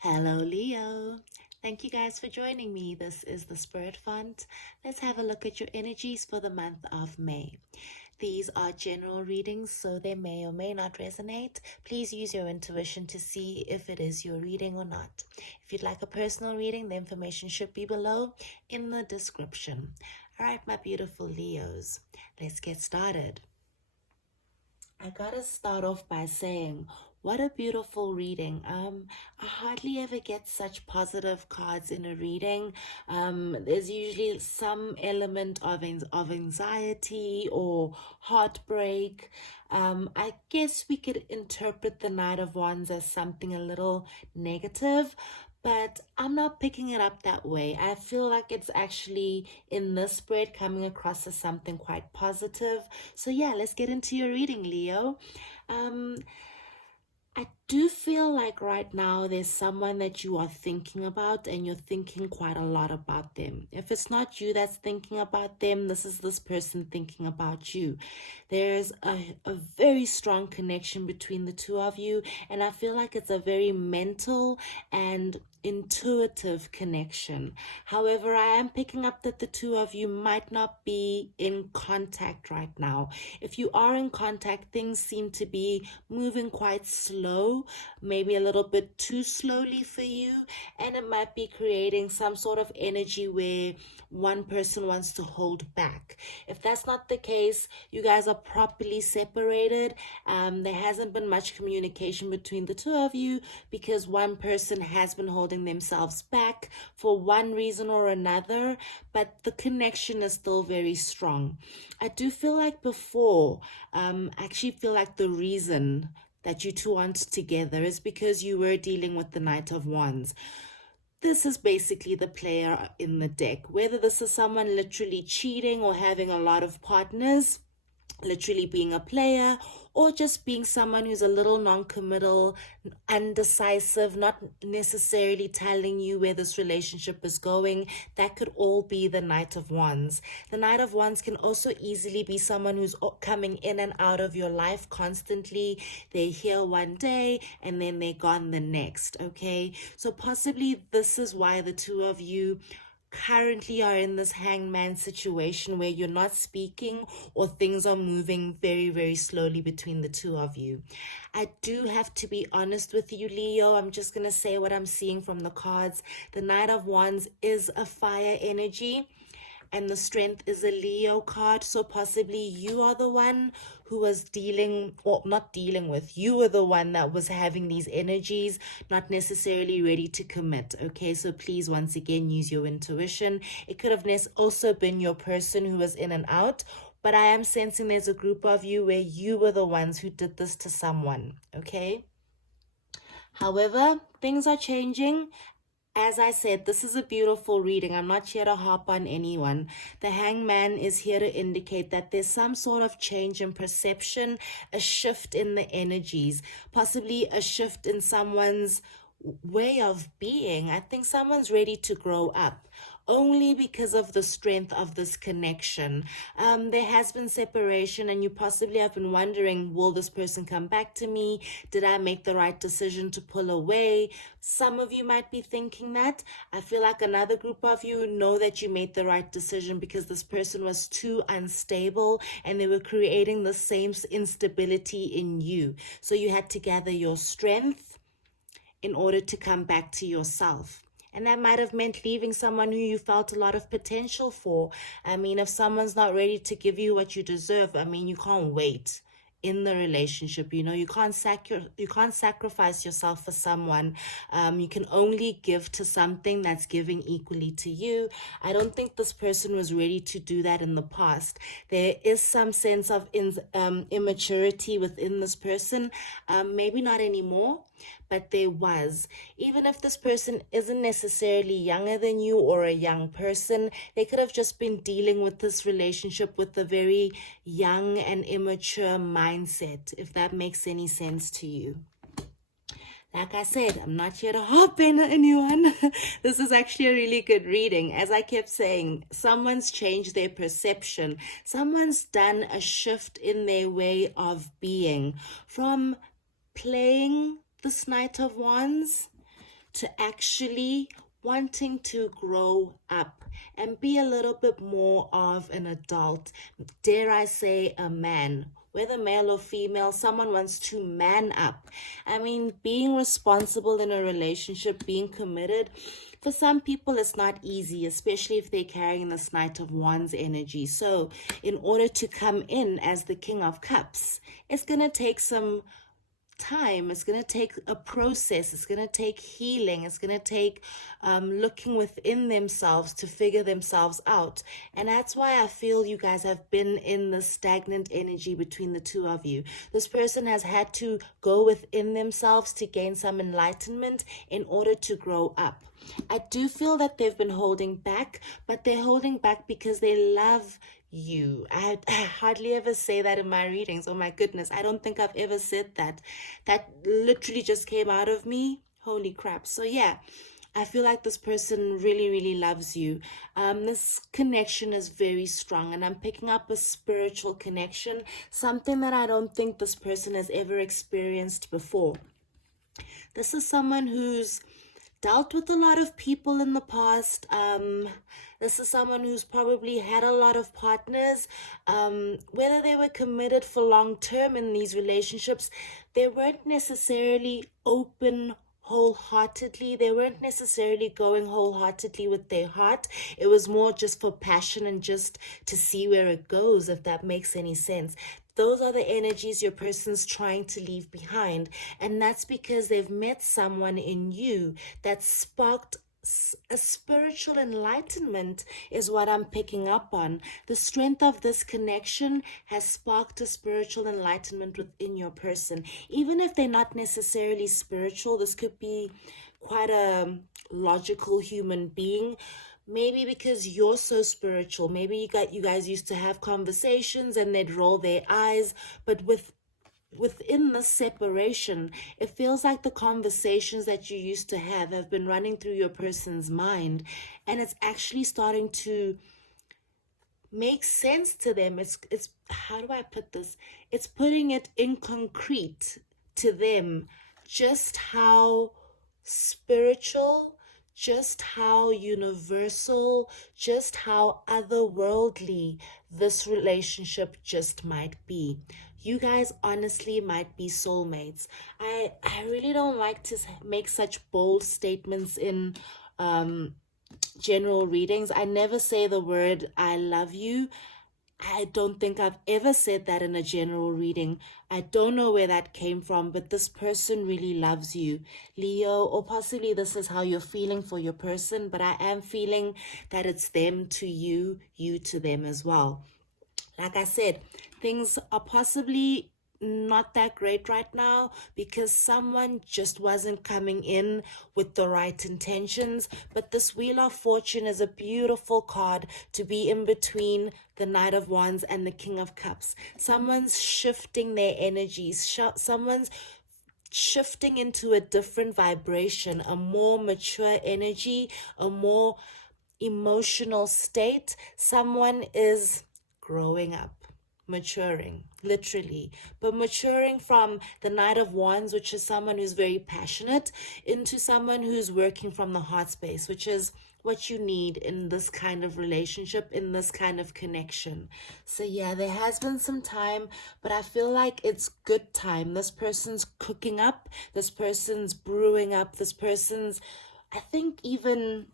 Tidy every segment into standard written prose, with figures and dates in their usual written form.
Hello, Leo. Thank you guys for joining me. This is the Spirit Font. Let's have a look at your energies for the month of May. These are general readings, so they may or may not resonate. Please use your intuition to see if it is your reading or not. If you'd like a personal reading, the information should be below in the description. All right, my beautiful Leos, let's get started. I gotta start off by saying, what a beautiful reading. I hardly ever get such positive cards in a reading. There's usually some element of anxiety or heartbreak. I guess we could interpret the Knight of Wands as something a little negative, but I'm not picking it up that way. I feel like it's actually in this spread coming across as something quite positive. So yeah, let's get into your reading, Leo. I do feel like right now there's someone that you are thinking about and you're thinking quite a lot about them. If it's not you that's thinking about them, this is this person thinking about you. There's a very strong connection between the two of you, and I feel like it's a very mental and intuitive connection. However, I am picking up that the two of you might not be in contact right now. If you are in contact, things seem to be moving quite slow, maybe a little bit too slowly for you, and it might be creating some sort of energy where one person wants to hold back. If that's not the case, you guys are properly separated. There hasn't been much communication between the two of you because one person has been holding themselves back for one reason or another, but the connection is still very strong. I do feel like before, I actually feel like the reason that you two aren't together is because you were dealing with the Knight of Wands. This is basically the player in the deck. Whether this is someone literally cheating or having a lot of partners, literally being a player, or just being someone who's a little non-committal, undecisive, not necessarily telling you where this relationship is going. That could all be the Knight of Wands. The Knight of Wands can also easily be someone who's coming in and out of your life constantly. They're here one day and then they're gone the next, okay? So possibly this is why the two of you currently are in this hangman situation where you're not speaking or things are moving very, very slowly between the two of you. I do have to be honest with you, Leo. I'm just going to say what I'm seeing from the cards. The Knight of Wands is a fire energy, and the Strength is a Leo card. So possibly you are the one who was dealing, or not dealing with, you were the one that was having these energies, not necessarily ready to commit. Okay, so please once again use your intuition. It could have also been your person who was in and out, but I am sensing there's a group of you where you were the ones who did this to someone. Okay, however, things are changing. As I said, this is a beautiful reading. I'm not here to harp on anyone. The Hangman is here to indicate that there's some sort of change in perception, a shift in the energies, possibly a shift in someone's way of being. I think someone's ready to grow up only because of the strength of this connection. There has been separation and you possibly have been wondering, will this person come back to me? Did I make the right decision to pull away? Some of you might be thinking that. I feel like another group of you know that you made the right decision because this person was too unstable and they were creating the same instability in you. So you had to gather your strength in order to come back to yourself. And that might have meant leaving someone who you felt a lot of potential for. I mean, if someone's not ready to give you what you deserve, I mean, you can't wait in the relationship. You know, you can't sacrifice yourself for someone. You can only give to something that's giving equally to you. I don't think this person was ready to do that in the past. There is some sense of immaturity within this person. Maybe not anymore, but there was. Even if this person isn't necessarily younger than you or a young person, they could have just been dealing with this relationship with a very young and immature mindset, if that makes any sense to you. Like I said, I'm not here to harp on anyone. This is actually a really good reading. As I kept saying, someone's changed their perception. Someone's done a shift in their way of being from playing this Knight of Wands to actually wanting to grow up and be a little bit more of an adult, dare I say a man, whether male or female. Someone wants to man up. I mean, being responsible in a relationship, being committed, for some people it's not easy, especially if they're carrying this Knight of Wands energy. So in order to come in as the King of Cups, it's going to take some time. It's going to take a process. It's going to take healing. It's going to take looking within themselves to figure themselves out. And that's why I feel you guys have been in the stagnant energy between the two of you. This person has had to go within themselves to gain some enlightenment in order to grow up. I do feel that they've been holding back, but they're holding back because they love you. I hardly ever say that in my readings. Oh my goodness, I don't think I've ever said that. That literally just came out of me. Holy crap. So yeah, I feel like this person really, really loves you. This connection is very strong, and I'm picking up a spiritual connection, something that I don't think this person has ever experienced before. This is someone who's dealt with a lot of people in the past. This is someone who's probably had a lot of partners. Whether they were committed for long term in these relationships, they weren't necessarily open wholeheartedly. They weren't necessarily going wholeheartedly with their heart. It was more just for passion and just to see where it goes, if that makes any sense. Those are the energies your person's trying to leave behind. And that's because they've met someone in you that sparked a spiritual enlightenment, is what I'm picking up on. The strength of this connection has sparked a spiritual enlightenment within your person. Even if they're not necessarily spiritual, this could be quite a logical human being. Maybe because you're so spiritual. Maybe you guys used to have conversations and they'd roll their eyes. But within this separation, it feels like the conversations that you used to have been running through your person's mind. And it's actually starting to make sense to them. It's how do I put this? It's putting it in concrete to them just how spiritual, just how universal, just how otherworldly this relationship just might be. You guys honestly might be soulmates. I really don't like to make such bold statements in general readings. I never say the word I love you. I don't think I've ever said that in a general reading. I don't know where that came from, but this person really loves you, Leo, or possibly this is how you're feeling for your person, but I am feeling that it's them to you, you to them as well. Like I said, things are possibly not that great right now because someone just wasn't coming in with the right intentions. But this Wheel of Fortune is a beautiful card to be in between the Knight of Wands and the King of Cups. Someone's shifting their energies. Someone's shifting into a different vibration, a more mature energy, a more emotional state. Someone is growing up, maturing, literally, but maturing from the Knight of Wands, which is someone who's very passionate, into someone who's working from the heart space, which is what you need in this kind of relationship, in this kind of connection. So yeah, there has been some time, but I feel like it's good time. This person's cooking up, this person's brewing up, this person's, I think, even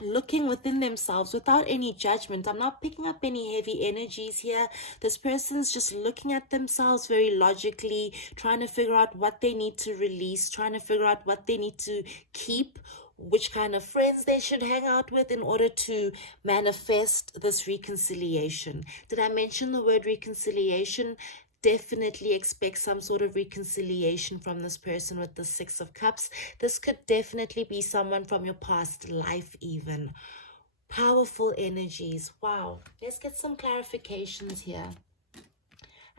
looking within themselves without any judgment. I'm not picking up any heavy energies here. This person's just looking at themselves very logically, trying to figure out what they need to release, trying to figure out what they need to keep, which kind of friends they should hang out with in order to manifest this reconciliation. Did I mention the word reconciliation? Definitely expect some sort of reconciliation from this person with the Six of Cups. This could definitely be someone from your past life even. Powerful energies. Wow. Let's get some clarifications here.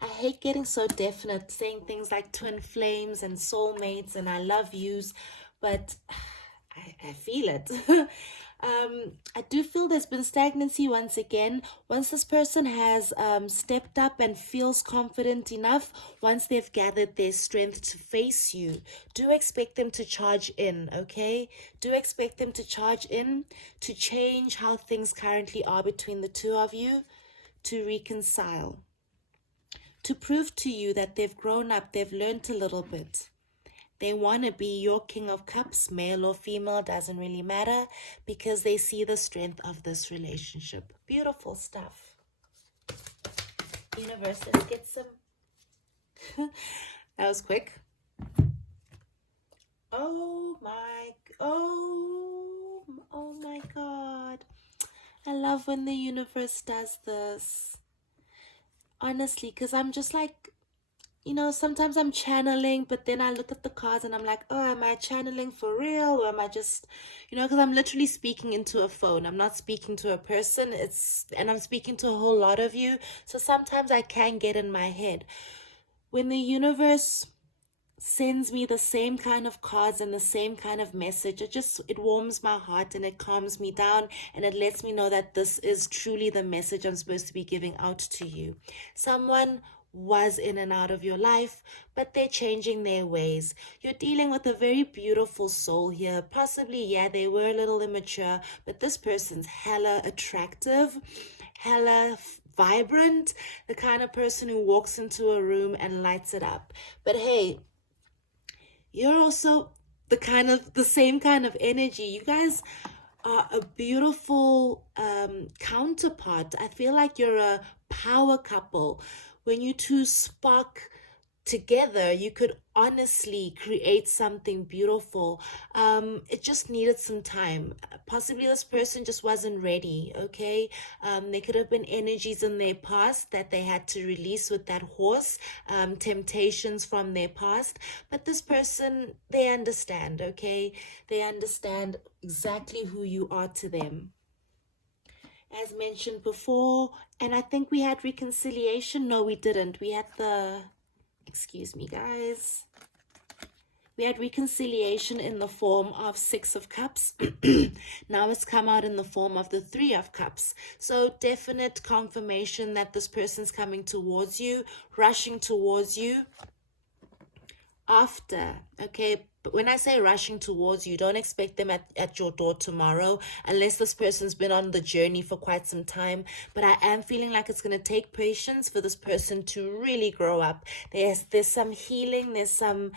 I hate getting so definite, saying things like twin flames and soulmates and I love yous, but I feel it. I do feel there's been stagnancy once again. Once this person has stepped up and feels confident enough, once they've gathered their strength to face you, do expect them to charge in, okay? Do expect them to charge in, to change how things currently are between the two of you, to reconcile, to prove to you that they've grown up, they've learned a little bit. They want to be your King of Cups, male or female, doesn't really matter, because they see the strength of this relationship. Beautiful stuff. Universe, let's get some. That was quick. Oh my God. I love when the universe does this. Honestly, because I'm just like, you know, sometimes I'm channeling, but then I look at the cards and I'm like, oh, am I channeling for real? Or am I just, you know, because I'm literally speaking into a phone. I'm not speaking to a person. And I'm speaking to a whole lot of you. So sometimes I can get in my head. When the universe sends me the same kind of cards and the same kind of message, it warms my heart and it calms me down, and it lets me know that this is truly the message I'm supposed to be giving out to you. Someone was in and out of your life, but they're changing their ways. You're dealing with a very beautiful soul here. Possibly, yeah, they were a little immature, but this person's hella attractive, hella vibrant, the kind of person who walks into a room and lights it up. But hey, you're also the same kind of energy. You guys are a beautiful counterpart. I feel like you're a power couple. When you two spark together, you could honestly create something beautiful. It just needed some time. Possibly this person just wasn't ready, okay? There could have been energies in their past that they had to release with that horse, temptations from their past. But this person, they understand, okay? They understand exactly who you are to them. As mentioned before, and I think we had reconciliation. No, we didn't. We had excuse me, guys. We had reconciliation in the form of 6 of Cups. Now it's come out in the form of the 3 of Cups. So definite confirmation that this person's coming towards you, rushing towards you after, okay? But when I say rushing towards you, don't expect them at your door tomorrow, unless this person's been on the journey for quite some time. But I am feeling like it's going to take patience for this person to really grow up. There's some healing, there's some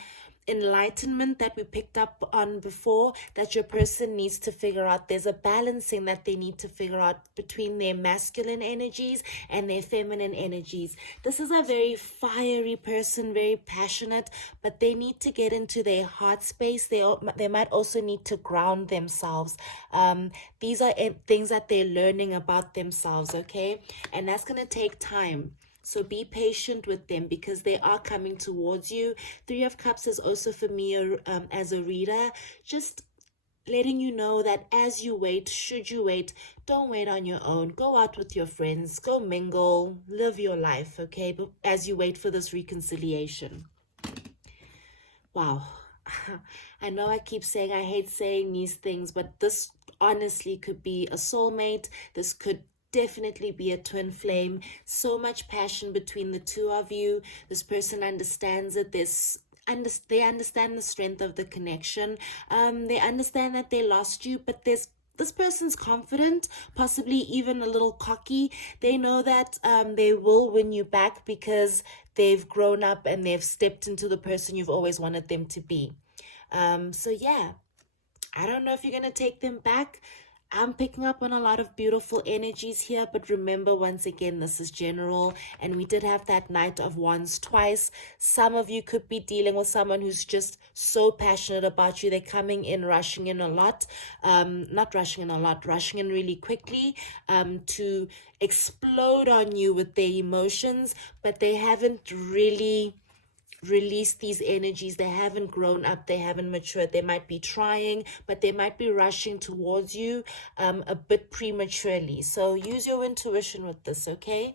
enlightenment that we picked up on before that your person needs to figure out. There's a balancing that they need to figure out between their masculine energies and their feminine energies. This is a very fiery person, very passionate, but they need to get into their heart space. They might also need to ground themselves. These are things that they're learning about themselves, okay? And that's going to take time. So be patient with them because they are coming towards you. 3 of Cups is also for me as a reader, just letting you know that as you wait, should you wait, don't wait on your own. Go out with your friends, go mingle, live your life, okay? But as you wait for this reconciliation. Wow. I know I keep saying I hate saying these things, but this honestly could be a soulmate. This could definitely be a twin flame. So much passion between the two of you. This person understands that they understand the strength of the connection. They understand that they lost you, but this person's confident, possibly even a little cocky. They know that they will win you back because they've grown up and they've stepped into the person you've always wanted them to be. So yeah, I don't know if you're going to take them back. I'm picking up on a lot of beautiful energies here, but remember, once again, this is general, and we did have that Knight of Wands twice. Some of you could be dealing with someone who's just so passionate about you. They're coming in, rushing in a lot, not rushing in a lot, rushing in really quickly to explode on you with their emotions, but they haven't really release these energies. They haven't grown up, they haven't matured. They might be trying, but they might be rushing towards you a bit prematurely. So use your intuition with this, okay?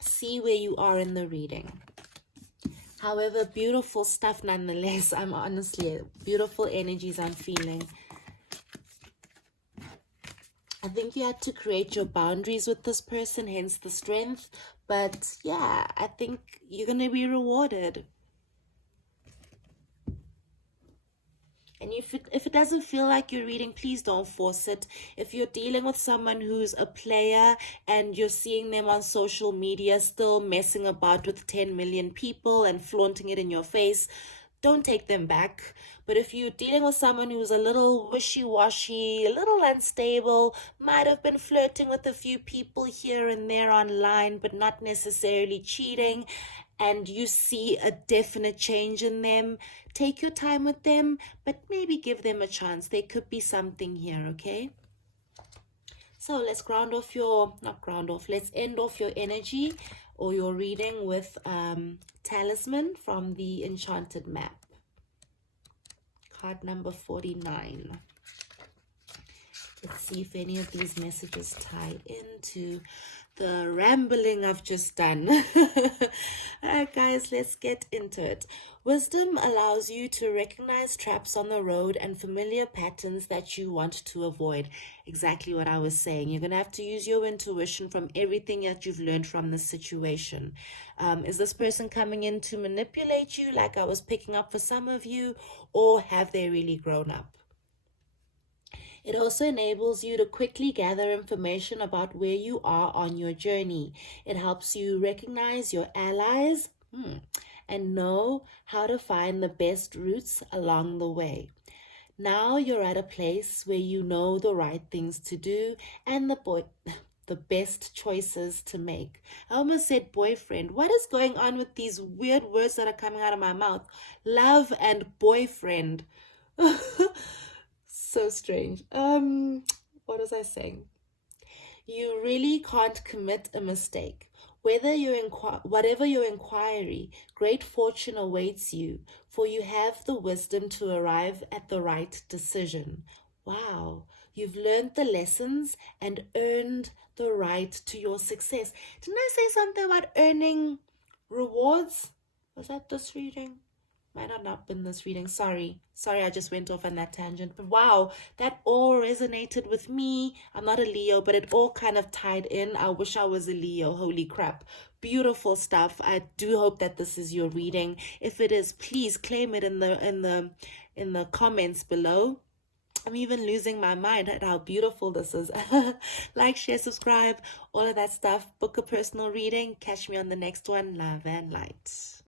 See where you are in the reading. However, beautiful stuff nonetheless. I'm honestly, beautiful energies I'm feeling. I think you had to create your boundaries with this person, hence the strength. But yeah, I think you're going to be rewarded. And if it doesn't feel like you're reading, please don't force it. If you're dealing with someone who's a player and you're seeing them on social media still messing about with 10 million people and flaunting it in your face, don't take them back. But if you're dealing with someone who's a little wishy-washy, a little unstable, might have been flirting with a few people here and there online, but not necessarily cheating, and you see a definite change in them, take your time with them, but maybe give them a chance. There could be something here, okay? So let's let's end off your energy or your reading with Talisman from the Enchanted Map. Card number 49. Let's see if any of these messages tie into the rambling I've just done. Alright guys, let's get into it. Wisdom allows you to recognize traps on the road and familiar patterns that you want to avoid. Exactly what I was saying. You're going to have to use your intuition from everything that you've learned from this situation. Is this person coming in to manipulate you like I was picking up for some of you, or have they really grown up? It also enables you to quickly gather information about where you are on your journey. It helps you recognize your allies and know how to find the best routes along the way. Now you're at a place where you know the right things to do and the best choices to make. I almost said boyfriend. What is going on with these weird words that are coming out of my mouth? Love and boyfriend. So strange. What was I saying? You really can't commit a mistake. Whatever your inquiry, great fortune awaits you, for you have the wisdom to arrive at the right decision. Wow, you've learned the lessons and earned the right to your success. Didn't I say something about earning rewards? Was that this reading? Might have not been this reading. Sorry, I just went off on that tangent. But wow, that all resonated with me. I'm not a Leo, but it all kind of tied in. I wish I was a Leo. Holy crap. Beautiful stuff. I do hope that this is your reading. If it is, please claim it in the comments below. I'm even losing my mind at how beautiful this is. Like, share, subscribe, all of that stuff. Book a personal reading. Catch me on the next one. Love and light.